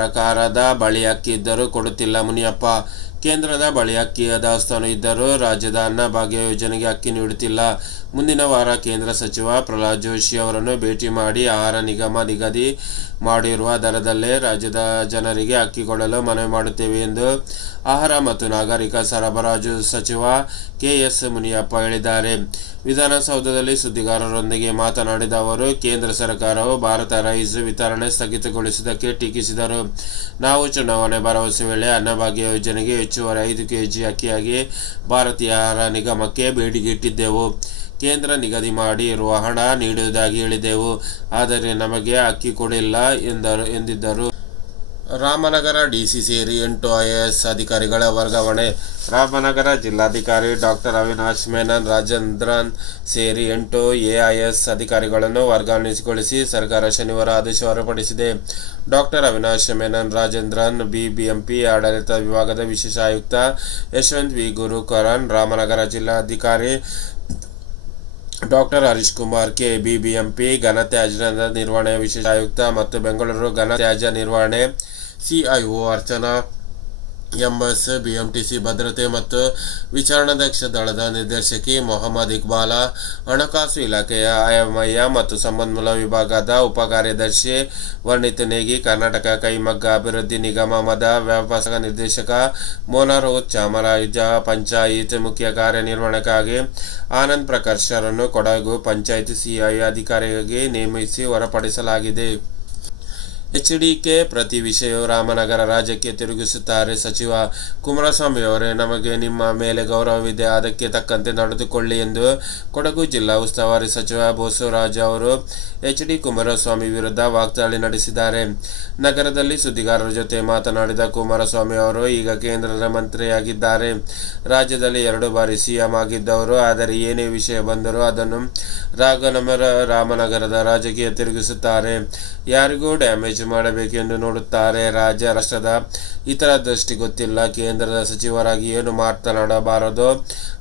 ಸರ್ಕಾರದ ಬಳಿ ಅಕ್ಕಿ ಇದ್ದರೂ ಕೊಡುತ್ತಿಲ್ಲ ಮುನಿಯಪ್ಪ. ಕೇಂದ್ರದ ಬಳಿ ಅಕ್ಕಿಯ ದಾಸ್ತಾನು ಇದ್ದರೂ ರಾಜ್ಯದ ಅನ್ನಭಾಗ್ಯ ಯೋಜನೆಗೆ ಅಕ್ಕಿ ನೀಡುತ್ತಿಲ್ಲ. ಮುಂದಿನ ವಾರ ಕೇಂದ್ರ ಸಚಿವ ಪ್ರಹ್ಲಾದ್ ಜೋಶಿ ಅವರನ್ನು ಭೇಟಿ ಮಾಡಿ ಆಹಾರ ನಿಗಮ ನಿಗದಿ ಮಾಡಿರುವ ದರದಲ್ಲೇ ರಾಜ್ಯದ ಜನರಿಗೆ ಅಕ್ಕಿ ಕೊಡಲು ಮನವಿ ಮಾಡುತ್ತೇವೆ ಎಂದು ಆಹಾರ ಮತ್ತು ನಾಗರಿಕ ಸರಬರಾಜು ಸಚಿವ ಕೆ ಎಸ್ ಮುನಿಯಪ್ಪ ಹೇಳಿದ್ದಾರೆ. ವಿಧಾನಸೌಧದಲ್ಲಿ ಸುದ್ದಿಗಾರರೊಂದಿಗೆ ಮಾತನಾಡಿದ ಅವರು, ಕೇಂದ್ರ ಸರ್ಕಾರವು ಭಾರತ ರೈಸ್ ವಿತರಣೆ ಸ್ಥಗಿತಗೊಳಿಸಿದ್ದಕ್ಕೆ ಟೀಕಿಸಿದರು. ನಾವು ಚುನಾವಣೆ ಭರವಸೆ ವೇಳೆ ಅನ್ನಭಾಗ್ಯ ಯೋಜನೆಗೆ ಹೆಚ್ಚುವರಿ ಐದು ಕೆಜಿ ಅಕ್ಕಿಯಾಗಿ ಭಾರತೀಯ ಆಹಾರ ನಿಗಮಕ್ಕೆ ಬೇಡಿಕೆ ಇಟ್ಟಿದ್ದೆವು ಕೇಂದ್ರ ನಿಗದಿ ಮಾಡಿ ಇರುವ ಹಣ ನೀಡುವುದಾಗಿ ಹೇಳಿದೆವು ಆದರೆ ನಮಗೆ ಅಕ್ಕಿ ಕೊಡಿಲ್ಲ ಎಂದರು, ಎಂದಿದ್ದರು. ರಾಮನಗರ ಡಿಸಿ ಸೇರಿ ಎಂಟು ಐಎಎಸ್ ಅಧಿಕಾರಿಗಳ ವರ್ಗಾವಣೆ. ರಾಮನಗರ ಜಿಲ್ಲಾಧಿಕಾರಿ ಡಾಕ್ಟರ್ ಅವಿನಾಶ್ ಮೇನನ್, ರಾಜೇಂದ್ರನ್ ಸೇರಿ ಎಂಟು ಎಐಎಸ್ ಅಧಿಕಾರಿಗಳನ್ನು ವರ್ಗಾವಣೆಗೊಳಿಸಿ ಸರ್ಕಾರ ಶನಿವಾರ ಆದೇಶ ಹೊರಪಡಿಸಿದೆ ಡಾಕ್ಟರ್ ಅವಿನಾಶ್ ಮೇನನ್, ರಾಜೇಂದ್ರನ್, ಬಿಬಿಎಂಪಿ, ಆಡಳಿತ ವಿಭಾಗದ ವಿಶೇಷ ಆಯುಕ್ತ ಯಶವಂತ್ ವಿ. ಗುರುಕರನ್, ರಾಮನಗರ ಜಿಲ್ಲಾಧಿಕಾರಿ doctor Harish Kumar K BBMP ಘನತ್ಯಾಜ್ಯ ನಿರ್ವಹಣೆ ವಿಶೇಷ ಆಯುಕ್ತ ಮತ್ತು ಬೆಂಗಳೂರು ಘನತ್ಯಾಜ್ಯ ನಿರ್ವಹಣೆ ಸಿಐಒ ಅರ್ಚನಾ, ಎಂಎಸ್ ಬಿಎಂಟಿಸಿ ಭದ್ರತೆ ಮತ್ತು ವಿಚಾರಣಾಧ್ಯಕ್ಷ ದಳದ ನಿರ್ದೇಶಕಿ ಮೊಹಮ್ಮದ್ ಇಕ್ಬಾಲ, ಹಣಕಾಸು ಇಲಾಖೆಯ ಐಎಂಐಯ ಮತ್ತು ಸಂಪನ್ಮೂಲ ವಿಭಾಗದ ಉಪಕಾರ್ಯದರ್ಶಿ ವರ್ಣಿತ ನೇಗಿ, ಕರ್ನಾಟಕ ಕೈಮಗ್ಗ ಅಭಿವೃದ್ಧಿ ನಿಗಮ ಮದ ವ್ಯವಸ್ಥಾಪಕ ನಿರ್ದೇಶಕ ಮೋನಾರೋತ್ ಚಾಮರಾಜ ಪಂಚಾಯತ್ ಮುಖ್ಯ ಕಾರ್ಯನಿರ್ವಹಣಕ್ಕಾಗಿ ಆನಂದ್ ಪ್ರಕಾಶ್ರನ್ನು ಕೊಡಗು ಪಂಚಾಯತ್ ಸಿಐ ಅಧಿಕಾರಿಯಾಗಿ ನೇಮಿಸಿ ಹೊರಪಡಿಸಲಾಗಿದೆ. ಎಚ್ಡಿಕೆ ಪ್ರತಿ ವಿಷಯವು ರಾಮನಗರ ರಾಜ್ಯಕ್ಕೆ ತಿರುಗಿಸುತ್ತಾರೆ. ಸಚಿವ ಕುಮಾರಸ್ವಾಮಿ ಅವರೇ, ನಮಗೆ ನಿಮ್ಮ ಮೇಲೆ ಗೌರವವಿದೆ. ಅದಕ್ಕೆ ತಕ್ಕಂತೆ ನಡೆದುಕೊಳ್ಳಿ ಎಂದು ಕೊಡಗು ಜಿಲ್ಲಾ ಉಸ್ತುವಾರಿ ಸಚಿವ ಬೋಸರಾಜ್ ಅವರು ಎಚ್ ಡಿ ಕುಮಾರಸ್ವಾಮಿ ವಿರುದ್ಧ ವಾಗ್ದಾಳಿ ನಡೆಸಿದ್ದಾರೆ. ನಗರದಲ್ಲಿ ಸುದ್ದಿಗಾರರ ಜೊತೆ ಮಾತನಾಡಿದ ಕುಮಾರಸ್ವಾಮಿ ಅವರು, ಈಗ ಕೇಂದ್ರದ ಮಂತ್ರಿಯಾಗಿದ್ದಾರೆ. ರಾಜ್ಯದಲ್ಲಿ ಎರಡು ಬಾರಿ ಸಿಎಂ ಆಗಿದ್ದವರು. ಆದರೆ ಏನೇ ವಿಷಯ ಬಂದರೂ ಅದನ್ನು ರಾಘನಮರ ರಾಮನಗರದ ರಾಜಕೀಯ ತಿರುಗಿಸುತ್ತಾರೆ. ಯಾರಿಗೂ ಡ್ಯಾಮೇಜ್ ಮಾಡಬೇಕೆಂದು ನೋಡುತ್ತಾರೆ. ರಾಜ್ಯ, ರಾಷ್ಟ್ರದ ಇತರ ದೃಷ್ಟಿ ಗೊತ್ತಿಲ್ಲ. ಕೇಂದ್ರದ ಸಚಿವರಾಗಿ ಏನು ಮಾತನಾಡಬಾರದು?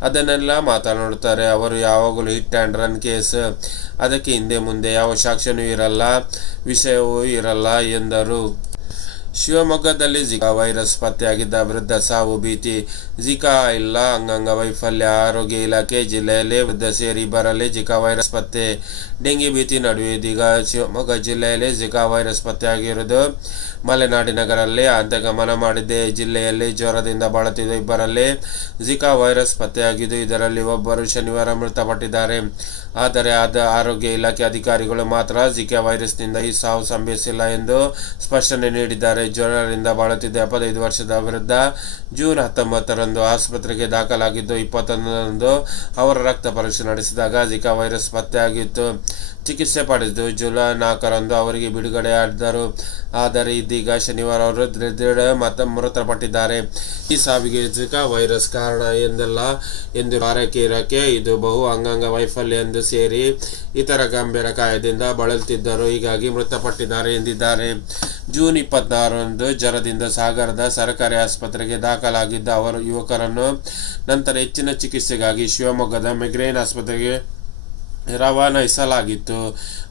ಅದನ್ನೆಲ್ಲ ಮಾತನಾಡುತ್ತಾರೆ. ಅವರು ಯಾವಾಗಲೂ ಹಿಟ್ ಆ್ಯಂಡ್ ರನ್ ಕೇಸ್. ಅದಕ್ಕೆ ಹಿಂದೆ ಮುಂದೆ ಯಾವ ಸಾಕ್ಷ್ಯನೂ ಇರಲ್ಲ, ವಿಷಯವೂ ಇರಲ್ಲ ಎಂದರು. ಶಿವಮೊಗ್ಗದಲ್ಲಿ ಜಿಕಾ ವೈರಸ್ ಪತ್ತೆಯಾಗಿದ್ದ ವೃದ್ಧ ಸಾವು ಭೀತಿ. ಜಿಕಾ ಇಲ್ಲ, ಅಂಗಾಂಗ ವೈಫಲ್ಯ, ಆರೋಗ್ಯ ಇಲಾಖೆ ಜಿಲ್ಲೆಯಲ್ಲಿ ವೃದ್ಧ ಸೇರಿ ಬರಲಿ ಜಿಕಾ ವೈರಸ್ ಪತ್ತೆ. ಡೆಂಗಿ ಭೀತಿ ನಡುವೆ ಇದೀಗ ಶಿವಮೊಗ್ಗ ಜಿಲ್ಲೆಯಲ್ಲಿ ಜಿಕಾ ವೈರಸ್ ಪತ್ತೆಯಾಗಿರುವುದು. ಮಲೆನಾಡಿನಗರಲ್ಲಿ ಅಂತಗಮನ ಮಾಡಿದ್ದೆ. ಜಿಲ್ಲೆಯಲ್ಲಿ ಜ್ವರದಿಂದ ಬಾಳುತ್ತಿದ್ದ ಇಬ್ಬರಲ್ಲಿ ಜಿಕಾ ವೈರಸ್ ಪತ್ತೆಯಾಗಿದ್ದು, ಇದರಲ್ಲಿ ಒಬ್ಬರು ಶನಿವಾರ ಮೃತಪಟ್ಟಿದ್ದಾರೆ. ಆದರೆ ಆದ ಆರೋಗ್ಯ ಇಲಾಖೆ ಅಧಿಕಾರಿಗಳು ಮಾತ್ರ ಜಿಕಾ ವೈರಸ್ನಿಂದ ಈ ಸಾವು ಸಂಭವಿಸಿಲ್ಲ ಎಂದು ಸ್ಪಷ್ಟನೆ ನೀಡಿದ್ದಾರೆ. ಜ್ವರದಿಂದ ಬಾಳುತ್ತಿದ್ದ ಎಪ್ಪತ್ತೈದು ವರ್ಷದ ವಿರುದ್ಧ ಜೂನ್ ಹತ್ತೊಂಬತ್ತರಂದು ಆಸ್ಪತ್ರೆಗೆ ದಾಖಲಾಗಿದ್ದು ಇಪ್ಪತ್ತೊಂದರಂದು ಅವರ ರಕ್ತ ಪರೀಕ್ಷೆ ನಡೆಸಿದಾಗ ಜಿಕಾ ವೈರಸ್ ಪತ್ತೆಯಾಗಿತ್ತು. ಚಿಕಿತ್ಸೆ ಪಡೆದು ಜುಲೈ ನಾಲ್ಕರಂದು ಅವರಿಗೆ ಬಿಡುಗಡೆ ಆಡಿದರು ಆದರೆ ಇದೀಗ ಶನಿವಾರ ಅವರು ದೃಢ ಮತ ಮೃತಪಟ್ಟಿದ್ದಾರೆ. ಈ ಸಾವಿಗೆ ಜಿಕಾ ವೈರಸ್ ಕಾರಣ ಎಂದಲ್ಲ ಎಂದು ಆರೈಕೆ ಇದು ಬಹು ಅಂಗಾಂಗ ವೈಫಲ್ಯ ಎಂದು ಸೇರಿ ಇತರ ಗಂಭೀರ ಕಾಯದಿಂದ ಬಳಲುತ್ತಿದ್ದರು. ಹೀಗಾಗಿ ಮೃತಪಟ್ಟಿದ್ದಾರೆ ಎಂದಿದ್ದಾರೆ. ಜೂನ್ ಇಪ್ಪತ್ತಾರರಂದು ಜ್ವರದಿಂದ ಸಾಗರದ ಸರ್ಕಾರಿ ಆಸ್ಪತ್ರೆಗೆ ದಾಖಲಾಗಿದ್ದ ಅವರು ಯುವಕರನ್ನು ನಂತರ ಹೆಚ್ಚಿನ ಚಿಕಿತ್ಸೆಗಾಗಿ ಶಿವಮೊಗ್ಗದ ಮೆಗ್ರೇನ್ ಆಸ್ಪತ್ರೆಗೆ ರವಾನಿಸಲಾಗಿತ್ತು.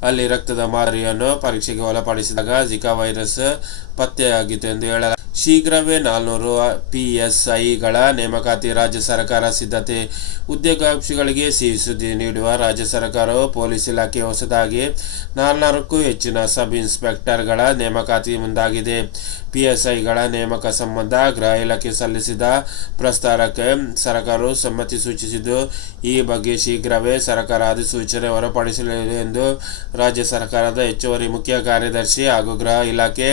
ಅಲ್ಲಿ ರಕ್ತದ ಮಾದರಿಯನ್ನು ಪರೀಕ್ಷೆಗೆ ಒಳಪಡಿಸಿದಾಗ ಜಿಕಾ ವೈರಸ್ ಪತ್ತೆಯಾಗಿತ್ತು ಎಂದು ಹೇಳಲಾಗಿದೆ. ಶೀಘ್ರವೇ ನಾಲ್ನೂರು ಪಿಎಸ್ಐಗಳ ನೇಮಕಾತಿ ರಾಜ್ಯ ಸರ್ಕಾರ ಸಿದ್ಧತೆ. ಉದ್ಯೋಗಾಕ್ಷಿಗಳಿಗೆ ಸಿಹಿ ಸುದ್ದಿ ನೀಡುವ ರಾಜ್ಯ ಸರ್ಕಾರವು ಪೊಲೀಸ್ ಇಲಾಖೆ ಹೊಸದಾಗಿ ನಾಲ್ನೂರಕ್ಕೂ ಹೆಚ್ಚಿನ ಸಬ್ ಇನ್ಸ್ಪೆಕ್ಟರ್ಗಳ ನೇಮಕಾತಿ ಮುಂದಾಗಿದೆ. ಪಿಎಸ್ಐಗಳ ನೇಮಕ ಸಂಬಂಧ ಗೃಹ ಇಲಾಖೆ ಸಲ್ಲಿಸಿದ ಪ್ರಸ್ತಾರಕ್ಕೆ ಸರ್ಕಾರವು ಸಮ್ಮತಿ ಸೂಚಿಸಿದ್ದು, ಈ ಬಗ್ಗೆ ಶೀಘ್ರವೇ ಸರ್ಕಾರ ಅಧಿಸೂಚನೆ ಹೊರಪಡಿಸಲಿದೆ ಎಂದು ರಾಜ್ಯ ಸರ್ಕಾರದ ಹೆಚ್ಚುವರಿ ಮುಖ್ಯ ಕಾರ್ಯದರ್ಶಿ ಹಾಗೂ ಗೃಹ ಇಲಾಖೆ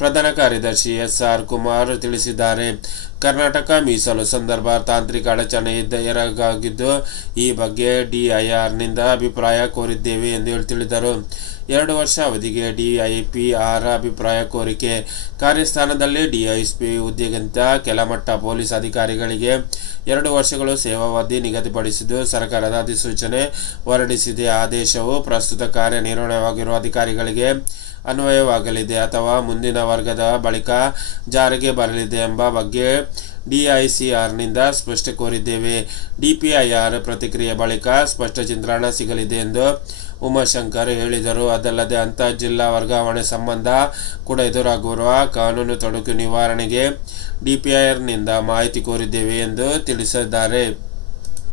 ಪ್ರಧಾನ ಕಾರ್ಯದರ್ಶಿ ಎಸ್ ಕುಮಾರ್ ತಿಳಿಸಿದ್ದಾರೆ. ಕರ್ನಾಟಕ ಮೀಸಲು ಸಂದರ್ಭ ತಾಂತ್ರಿಕ ಅಡಚಣೆ ಇದ್ದ ಎರಗಾಗಿದ್ದು, ಈ ಬಗ್ಗೆ ಡಿಐಆರ್ನಿಂದ ಅಭಿಪ್ರಾಯ ಕೋರಿದ್ದೇವೆ ಎಂದು ತಿಳಿದರು. ಎರಡು ವರ್ಷ ಅವಧಿಗೆ ಡಿಐಪಿಆರ್ ಅಭಿಪ್ರಾಯ ಕೋರಿಕೆ. ಕಾರ್ಯಸ್ಥಾನದಲ್ಲಿ ಡಿಐಎಸ್ಪಿ ಹುದ್ದೆಗಿಂತ ಕೆಲಮಟ್ಟ ಪೊಲೀಸ್ ಅಧಿಕಾರಿಗಳಿಗೆ ಎರಡು ವರ್ಷಗಳು ಸೇವಾವಧಿ ನಿಗದಿಪಡಿಸಿದ್ದು, ಸರ್ಕಾರದ ಅಧಿಸೂಚನೆ ಹೊರಡಿಸಿದೆ. ಆದೇಶವು ಪ್ರಸ್ತುತ ಕಾರ್ಯನಿರ್ವಹಣೆಯಾಗಿರುವ ಅಧಿಕಾರಿಗಳಿಗೆ ಅನ್ವಯವಾಗಲಿದೆ ಅಥವಾ ಮುಂದಿನ ವರ್ಗದ ಬಳಿಕ ಜಾರಿಗೆ ಬರಲಿದೆ ಎಂಬ ಬಗ್ಗೆ ಡಿಐಸಿಆರ್ನಿಂದ ಸ್ಪಷ್ಟ ಕೋರಿದ್ದೇವೆ. ಡಿಪಿಐಆರ್ ಪ್ರತಿಕ್ರಿಯೆ ಬಳಿಕ ಸ್ಪಷ್ಟ ಚಿತ್ರಣ ಸಿಗಲಿದೆ ಎಂದು ಉಮಾಶಂಕರ್ ಹೇಳಿದರು. ಅದಲ್ಲದೆ ಅಂತ ಜಿಲ್ಲಾ ವರ್ಗಾವಣೆ ಸಂಬಂಧ ಕೂಡ ಎದುರಾಗಿರುವ ಕಾನೂನು ತೊಡಕು ನಿವಾರಣೆಗೆ ಡಿಪಿಐಆರ್ನಿಂದ ಮಾಹಿತಿ ಕೋರಿದ್ದೇವೆ ಎಂದು ತಿಳಿಸಿದ್ದಾರೆ.